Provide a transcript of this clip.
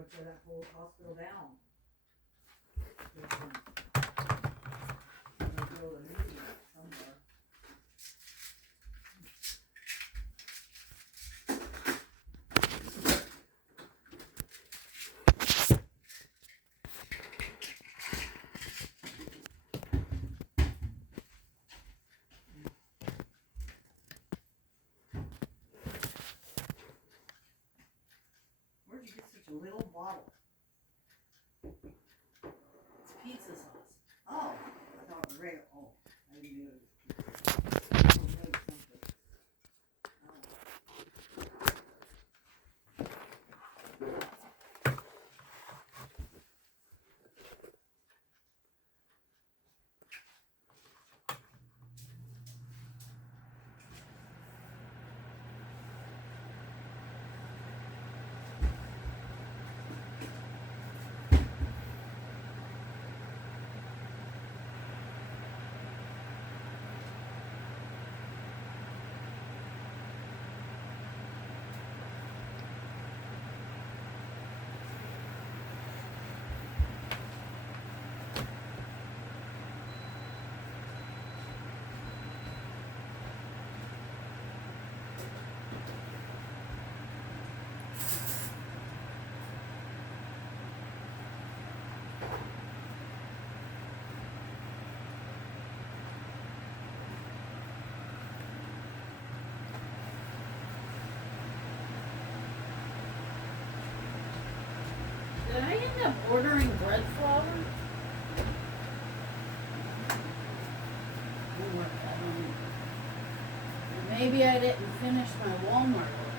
gonna tear that whole hospital down. They're gonna build a new one somewhere. Where'd you get such a little bottle? It's pizza sauce. Oh, I thought it was regular. Oh, I didn't know it was pizza. Homemade something. Oh. Did I end up ordering bread flour? Maybe I didn't finish my Walmart order.